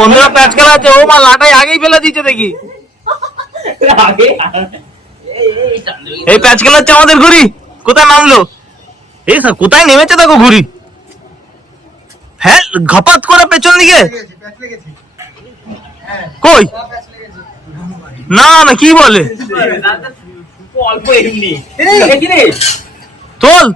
বন্ধুরা প্যাচ খেলা আছে ও মা, লাটাই আগেই ফেলে দিচ্ছে দেখি। এই প্যাচ খেলা হচ্ছে আমাদের ঘুড়ি। কোথায় নামলো? এই স্যার কোথায় নেমেছে দেখো ঘুড়ি? হ্যাঁ ঘপাত করে পেছন দিকে। কই? না না, কি বলে? তোল।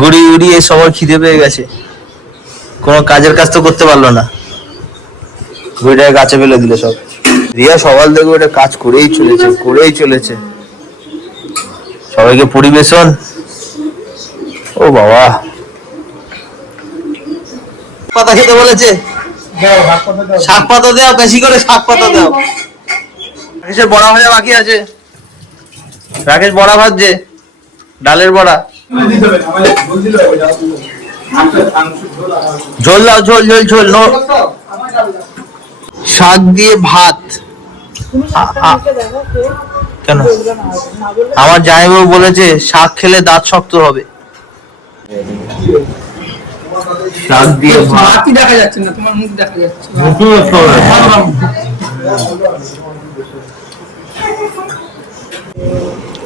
ঘুড়ি উড়িয়ে সবার খিদে পেয়ে গেছে। কোনো কাজের কাজ তো করতে পারল না। ঘুড়িটাকে গাছে ফেলে দিল সব। রিয়া সকাল থেকে ওটা কাজ করেই চলেছে করেই চলেছে। সবাইকে পরিবেশন। ও বাবা। পাতা খেতে বলেছে? শাক পাতা দাও, বেশি করে শাক পাতা দাও। রাকেশের বড়া ভাজা বাকি আছে। রাকেশ বড়া ভাজছে, ডালের বড়া। ঝোল দাও ঝোল ঝোল ঝোল। নো শাক দিয়ে ভাত। কেন? আমার জামাইবাবু বলেছে শাক খেলে দাঁত শক্ত হবে। শাক দিয়ে ভাত। দেখা যাচ্ছে না তোমার মুখ দেখা যাচ্ছে।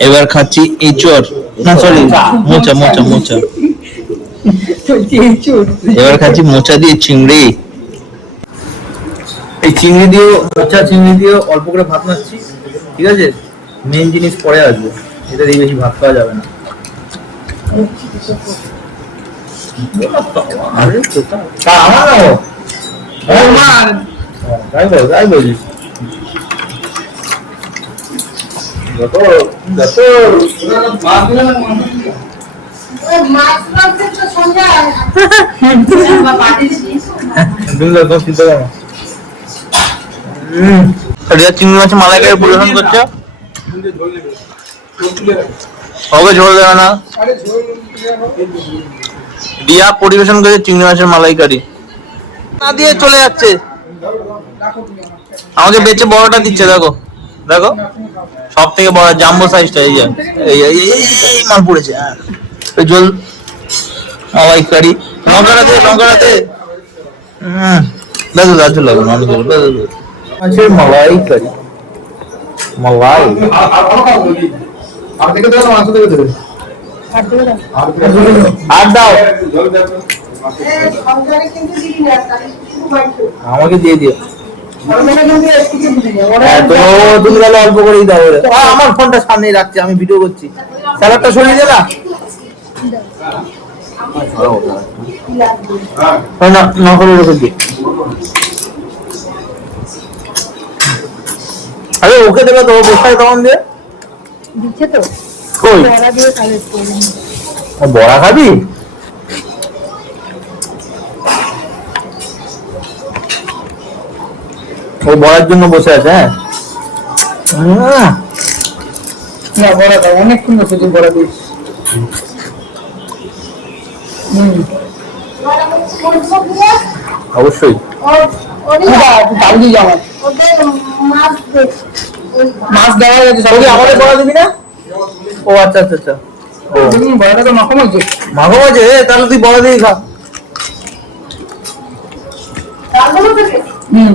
এবার খাচ্ছি এঁচড়। না সরি মোচা। মোচা মোচা এবার খাচ্ছি মোচা দিয়ে চিংড়ি। এই চিংড়ি দিয়েও মোচা চিংড়ি দিয়েও অল্প করে ভাত মারছি ঠিক আছে? মেন জিনিস পরে আসবে এটা দিয়ে বেশি ভাত খাওয়া যাবে না। আরে কোথায়? আমারও? আমার তাই বল তাই বলিস দেখো দেখো একদম চিন্তা করো রিয়া চিংড়ি মালাইকারি পরিবেশন করছে। না। পরিবেশন করছে চিংড়ি মাছের মালাইকারি। না দিয়ে চলে যাচ্ছে। আমাকে বেঁচে বড়টা দিচ্ছে, দেখো। দেখো সব থেকে বড় জাম্বো সাইজটা এই যে এই মাল পড়েছে হ্যাঁ। ওই জল মালাইকারি লঙ্কাটা দে লঙ্কাটা দে দেখো গাছ লাগো মাছের মালাইকারি মালাই আর থেকে দেবে মাংস থেকে দেবে আর দাও আমাকে দিয়ে দিও। হ্যাঁ, অল্প করেই দাও আমার ফোনটা সামনেই রাখছি আমি ভিডিও করছি। স্যালাডটা সরিয়ে দেবা? হ্যাঁ, না না করে রেখে দিই। আরে ওকে দেবে তো তখন দিয়ে? দিচ্ছে তো। কই? বড়া খাবি? ও বড়ার জন্য বসে আছে হ্যাঁ? না বড় দাও অনেক সুন্দর সুন্দর বড় দিস। অবশ্যই। মাছ দেওয়া যাচ্ছে ওকে আমাদের বড়া দিবি না? ও আচ্ছা আচ্ছা আচ্ছা। বড়টা তো মাখো মাখো। মাখো মাঝে তাহলে তুই বড়া দিয়ে খা। হুম।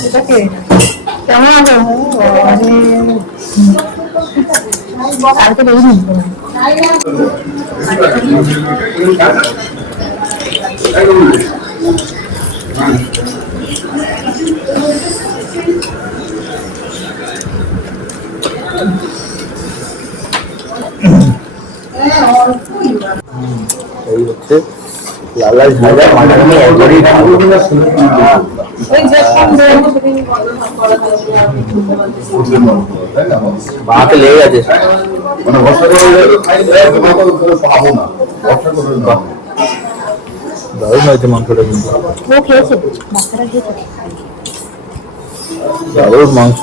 এটাকে কেমন কালকে দেখে এই হচ্ছে লালাস ভাজা আমি একবারই বাঁকে লেগে গেছে। মানে বর্ষা করে পাবো না। বর্ষা করে দারুণ হয়েছে মাংসটা কিন্তু। ও খেয়েছে। বাচ্চারা খেয়েছে। দারুণ মাংস।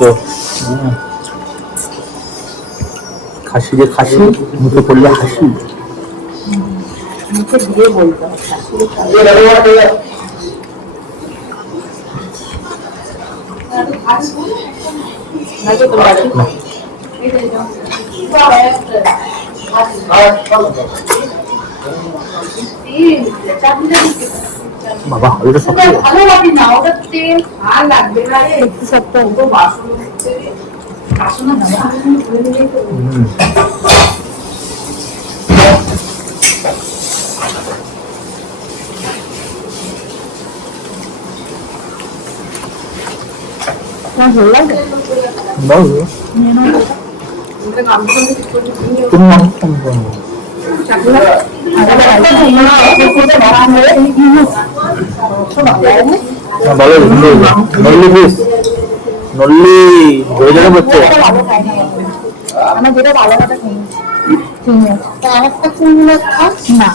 খাসি যে খাসি মুখে পড়লে হাসি। মুখে দিয়ে বলতে বাবা এটা সব ভালো লাগে না ওটা তেল আর লাগবে না রে একটু শক্ত তো বাসন বাসন না ধুয়ে নিলেই তো তোমার ভালো লাগে বলো তুমি মাংস কম করো। না,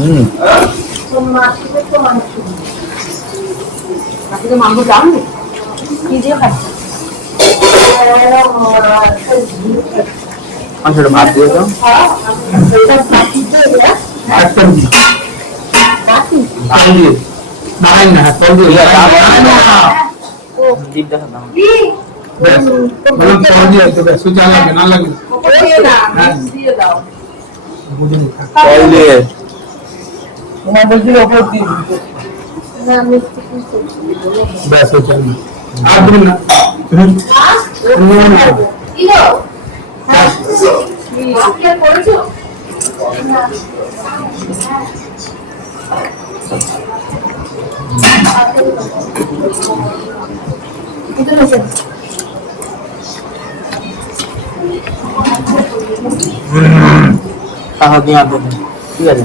হুম মাংসটা ভাত দিয়ে দাও। না, লাগবে, না লাগবে। হ্যাঁ। বুঝিনি। ফল দিয়ে তোমার বলছিল ওপর দিয়ে দিতে। ব্যাস, হয়েছে, আর আর দিবেন না। হুম। হুম। টাকা দিয়ে আনতে হবে। ঠিক আছে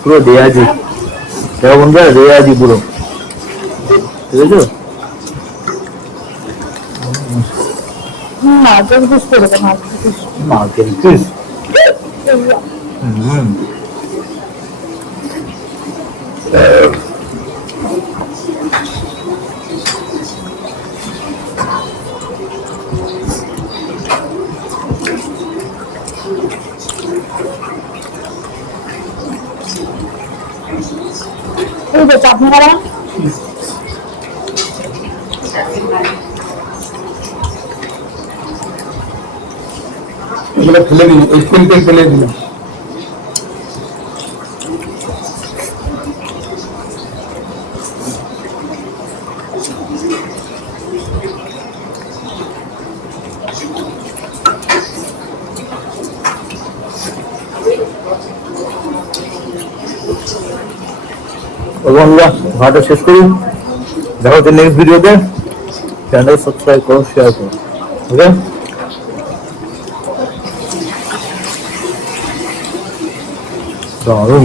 পুরো রেয়াজি দেখো বন্ধুরা রেয়াজি পুরো। ঠিক আছে করে পিস হুম। যে চাটনি করা এগুলো ফেলে দিন এই ফেলে দিন তো বন্ধুরা ভাড়াটা শেষ করি দেখা হচ্ছে নেক্সট ভিডিওতে চ্যানেল সাবস্ক্রাইব করো শেয়ার করো ওকে দারুণ